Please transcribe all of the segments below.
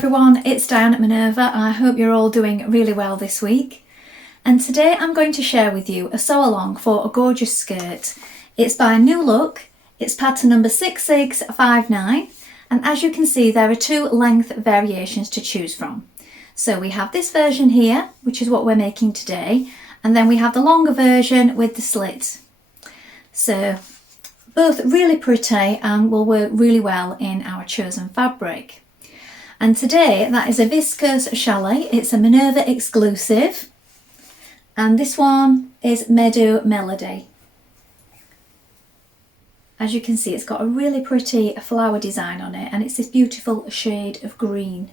everyone, it's Dianne at Minerva. I hope you're all doing really well this week. And today I'm going to share with you a sew along for a gorgeous skirt. It's by NewLook, it's pattern number 6659, and as you can see there are two length variations to choose from. So we have this version here, which is what we're making today, and then we have the longer version with the slit. So both really pretty and will work really well in our chosen fabric. And today that is a viscose chalet. It's a Minerva exclusive, and this one is Meadow Melody. As you can see, it's got a really pretty flower design on it, and it's this beautiful shade of green.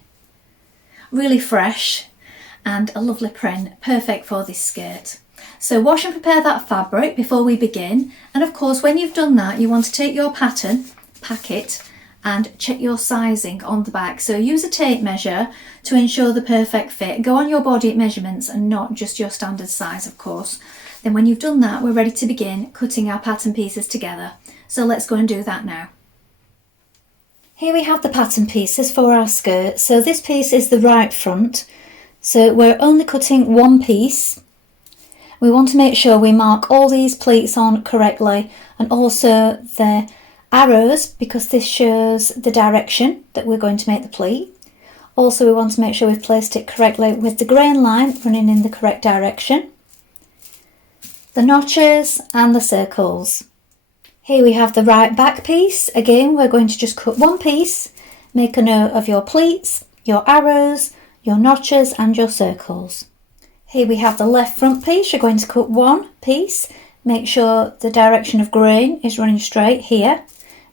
Really fresh and a lovely print, perfect for this skirt. So wash and prepare that fabric before we begin, and of course when you've done that you want to take your pattern, pack it, and check your sizing on the back. So use a tape measure to ensure the perfect fit. Go on your body measurements and not just your standard size, of course. Then when you've done that, we're ready to begin cutting our pattern pieces together. So let's go and do that now. Here we have the pattern pieces for our skirt. So this piece is the right front. So we're only cutting one piece. We want to make sure we mark all these pleats on correctly, and also the arrows, because this shows the direction that we're going to make the pleat. Also we want to make sure we've placed it correctly with the grain line running in the correct direction, the notches and the circles. Here we have the right back piece. Again, we're going to just cut one piece. Make a note of your pleats, your arrows, your notches and your circles. Here we have the left front piece. You're going to cut one piece. Make sure the direction of grain is running straight here.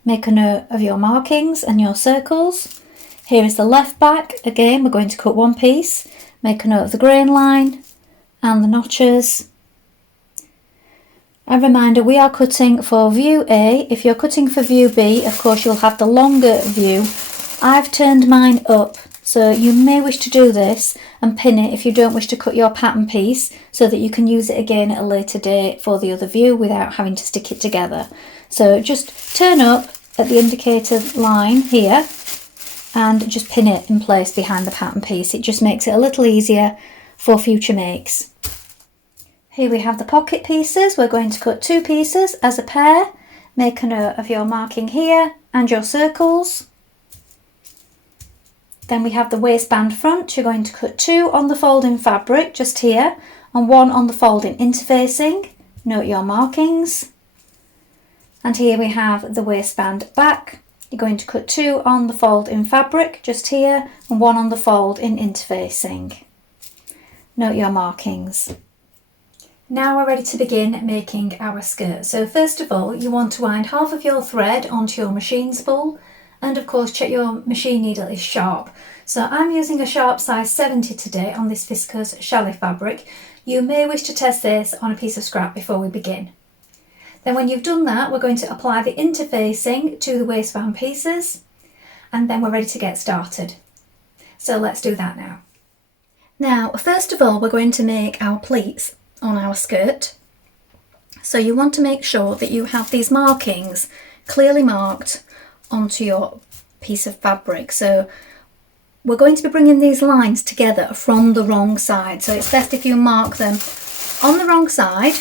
Make a note of your markings and your circles. Here is the left back. Again, we're going to cut one piece. Make a note of the grain line and the notches. A reminder, we are cutting for view A. If you're cutting for view B, of course you'll have the longer view. I've turned mine up, so you may wish to do this and pin it if you don't wish to cut your pattern piece, so that you can use it again at a later date for the other view without having to stick it together. So just turn up at the indicated line here and just pin it in place behind the pattern piece. It just makes it a little easier for future makes. Here we have the pocket pieces. We're going to cut two pieces as a pair. Make a note of your marking here and your circles. Then we have the waistband front. You're going to cut two on the folding fabric just here and one on the folding interfacing. Note your markings. And here we have the waistband back. You're going to cut two on the fold in fabric just here and one on the fold in interfacing. Note your markings. Now we're ready to begin making our skirt. So first of all, you want to wind half of your thread onto your machine spool, and of course check your machine needle is sharp. So I'm using a sharp size 70 today on this viscose chalet fabric. You may wish to test this on a piece of scrap before we begin. Then when you've done that, we're going to apply the interfacing to the waistband pieces, and then we're ready to get started. So let's do that now. Now, first of all, we're going to make our pleats on our skirt. So you want to make sure that you have these markings clearly marked onto your piece of fabric. So we're going to be bringing these lines together from the wrong side. So it's best if you mark them on the wrong side.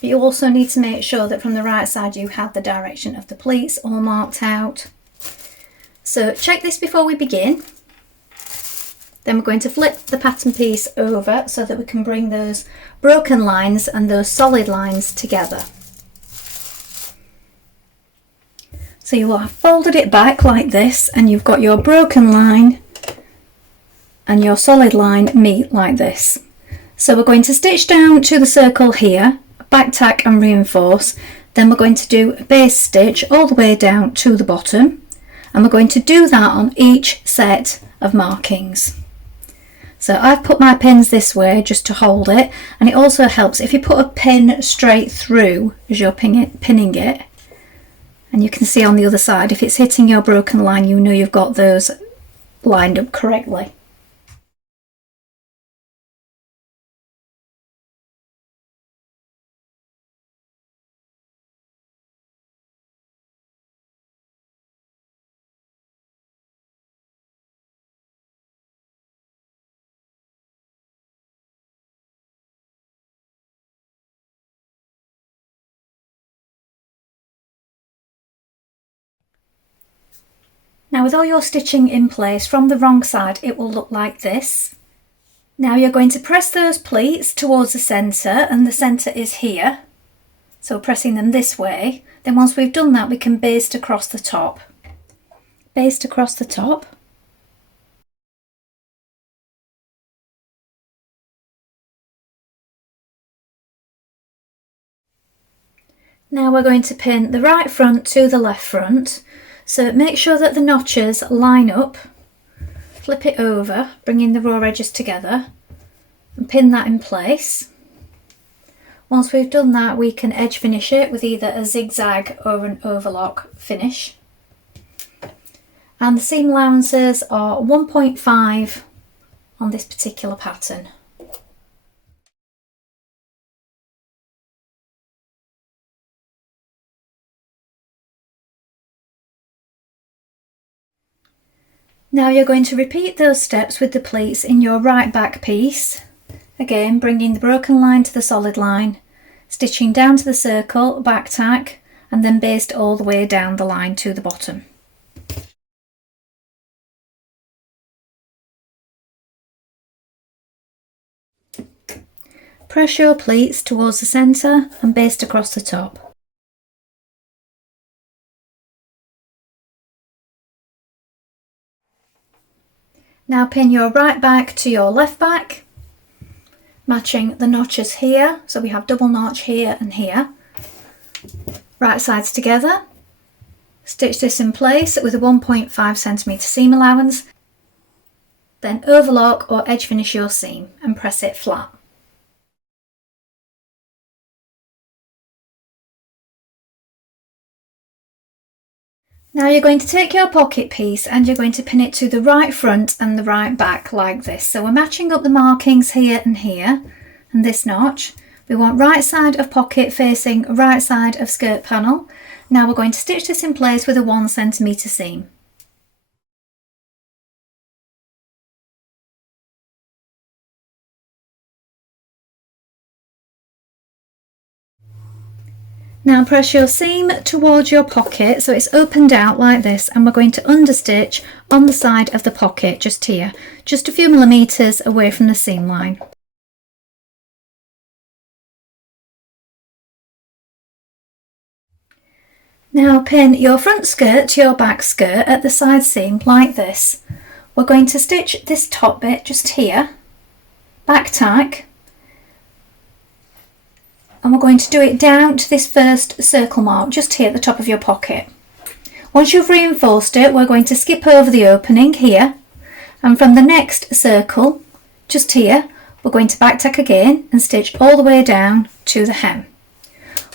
But you also need to make sure that from the right side you have the direction of the pleats all marked out. So check this before we begin. Then we're going to flip the pattern piece over so that we can bring those broken lines and those solid lines together. So you will have folded it back like this, and you've got your broken line and your solid line meet like this. So we're going to stitch down to the circle here, back tack and reinforce. Then we're going to do a base stitch all the way down to the bottom, and we're going to do that on each set of markings. So I've put my pins this way just to hold it, and it also helps if you put a pin straight through as you're pinning it, and you can see on the other side if it's hitting your broken line, you know you've got those lined up correctly. Now with all your stitching in place, from the wrong side it will look like this. Now you're going to press those pleats towards the centre, and the centre is here. So pressing them this way. Then once we've done that, we can baste across the top. Baste across the top. Now we're going to pin the right front to the left front. So make sure that the notches line up. Flip it over, bringing the raw edges together, and pin that in place. Once we've done that, we can edge finish it with either a zigzag or an overlock finish. And the seam allowances are 1.5 on this particular pattern. Now you're going to repeat those steps with the pleats in your right back piece. Again, bringing the broken line to the solid line, stitching down to the circle, back tack, and then baste all the way down the line to the bottom. Press your pleats towards the centre and baste across the top. Now pin your right back to your left back, matching the notches here, so we have double notch here and here. Right sides together, stitch this in place with a 1.5cm seam allowance, then overlock or edge finish your seam and press it flat. Now you're going to take your pocket piece and you're going to pin it to the right front and the right back like this. So we're matching up the markings here and here, and this notch. We want right side of pocket facing right side of skirt panel. Now we're going to stitch this in place with a 1cm seam. Now press your seam towards your pocket so it's opened out like this, and we're going to understitch on the side of the pocket just here, just a few millimetres away from the seam line. Now pin your front skirt to your back skirt at the side seam like this. We're going to stitch this top bit just here, back tack, and we're going to do it down to this first circle mark just here at the top of your pocket. Once you've reinforced it, we're going to skip over the opening here, and from the next circle just here we're going to back tack again and stitch all the way down to the hem.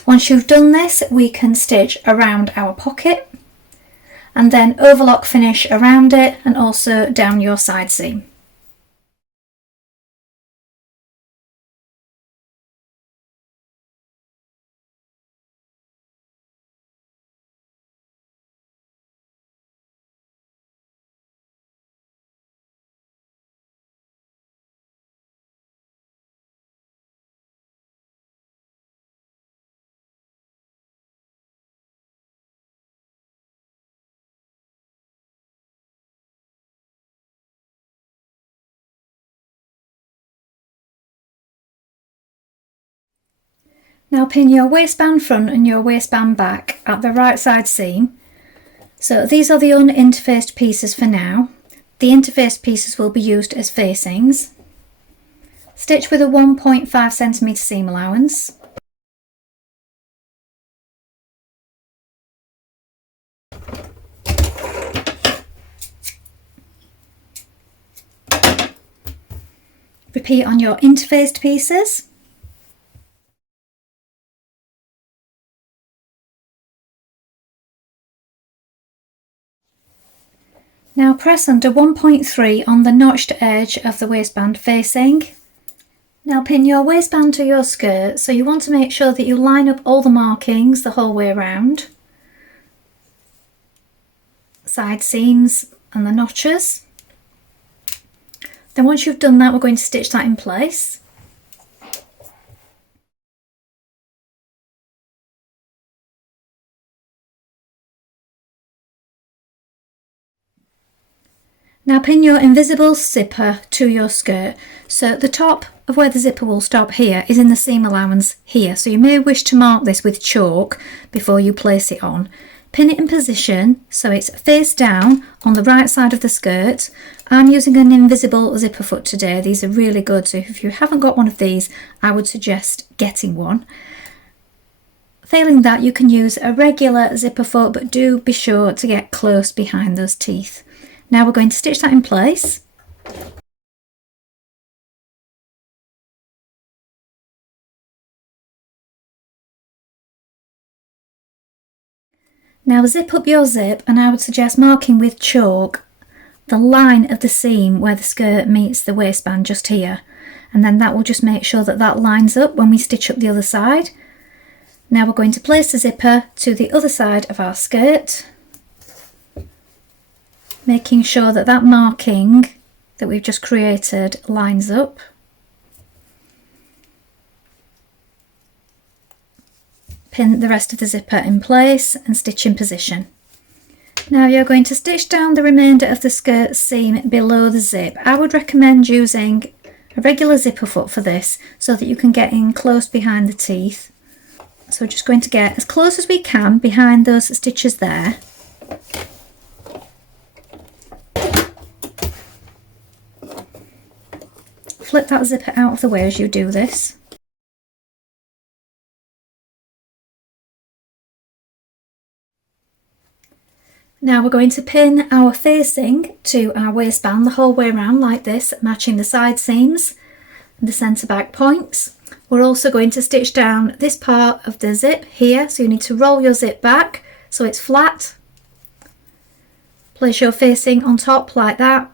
Once you've done this, we can stitch around our pocket and then overlock finish around it and also down your side seam. Now pin your waistband front and your waistband back at the right side seam. So these are the uninterfaced pieces for now. The interfaced pieces will be used as facings. Stitch with a 1.5cm seam allowance. Repeat on your interfaced pieces. Now press under 1.3 on the notched edge of the waistband facing. Now pin your waistband to your skirt, so you want to make sure that you line up all the markings the whole way around. Side seams and the notches. Then once you've done that, we're going to stitch that in place. Now pin your invisible zipper to your skirt. So the top of where the zipper will stop here is in the seam allowance here. So you may wish to mark this with chalk before you place it on. Pin it in position so it's face down on the right side of the skirt. I'm using an invisible zipper foot today. These are really good, so if you haven't got one of these, I would suggest getting one. Failing that, you can use a regular zipper foot, but do be sure to get close behind those teeth. Now we're going to stitch that in place. Now zip up your zip, and I would suggest marking with chalk the line of the seam where the skirt meets the waistband just here, and then that will just make sure that that lines up when we stitch up the other side. Now we're going to place the zipper to the other side of our skirt, making sure that that marking that we've just created lines up. Pin the rest of the zipper in place and stitch in position. Now you're going to stitch down the remainder of the skirt seam below the zip. I would recommend using a regular zipper foot for this so that you can get in close behind the teeth. So we're just going to get as close as we can behind those stitches there. Flip that zipper out of the way as you do this. Now we're going to pin our facing to our waistband the whole way around like this, matching the side seams and the centre back points. We're also going to stitch down this part of the zip here, so you need to roll your zip back so it's flat. Place your facing on top like that,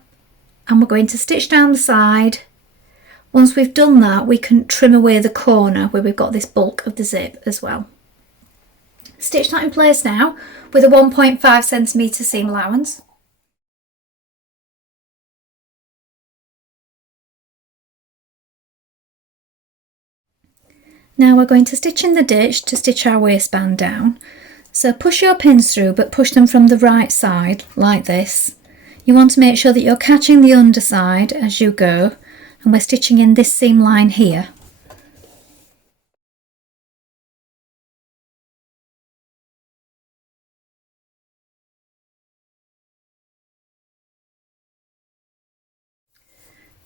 and we're going to stitch down the side. Once we've done that, we can trim away the corner where we've got this bulk of the zip as well. Stitch that in place now with a 1.5 centimetre seam allowance. Now we're going to stitch in the ditch to stitch our waistband down. So push your pins through, but push them from the right side like this. You want to make sure that you're catching the underside as you go, and we're stitching in this seam line here.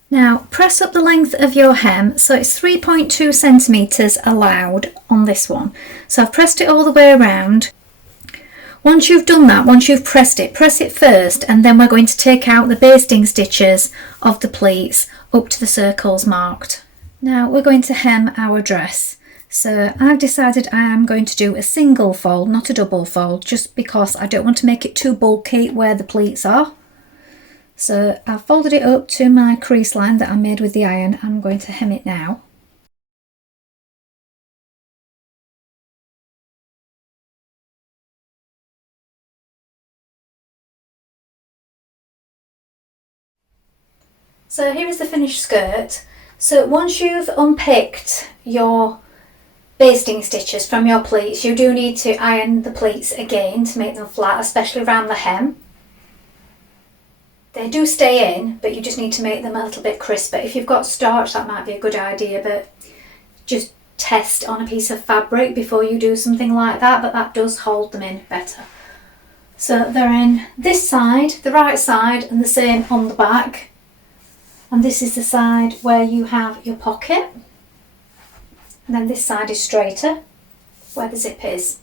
Now press up the length of your hem, so it's 3.2 centimetres allowed on this one. So I've pressed it all the way around. Once you've done that, once you've pressed it, press it first, and then we're going to take out the basting stitches of the pleats up to the circles marked. Now we're going to hem our dress. So I've decided I am going to do a single fold, not a double fold, just because I don't want to make it too bulky where the pleats are. So I've folded it up to my crease line that I made with the iron. I'm going to hem it now. So here is the finished skirt. So once you've unpicked your basting stitches from your pleats, you do need to iron the pleats again to make them flat, especially around the hem. They do stay in, but you just need to make them a little bit crisper. If you've got starch, that might be a good idea, but just test on a piece of fabric before you do something like that, but that does hold them in better. So they're in this side, the right side, and the same on the back. And this is the side where you have your pocket. And then this side is straighter, where the zip is.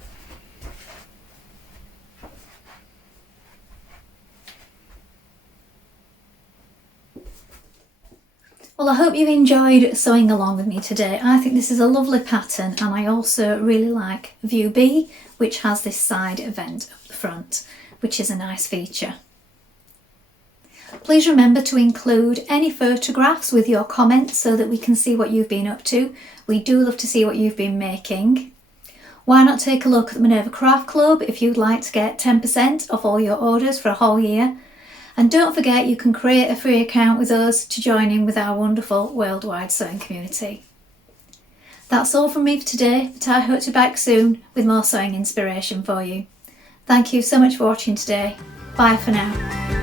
Well, I hope you enjoyed sewing along with me today. I think this is a lovely pattern, and I also really like View B, which has this side vent up the front, which is a nice feature. Please remember to include any photographs with your comments so that we can see what you've been up to. We do love to see what you've been making. Why not take a look at the Minerva Craft Club if you'd like to get 10% off all your orders for a whole year. And don't forget, you can create a free account with us to join in with our wonderful worldwide sewing community. That's all from me for today, but I hope to be back soon with more sewing inspiration for you. Thank you so much for watching today. Bye for now.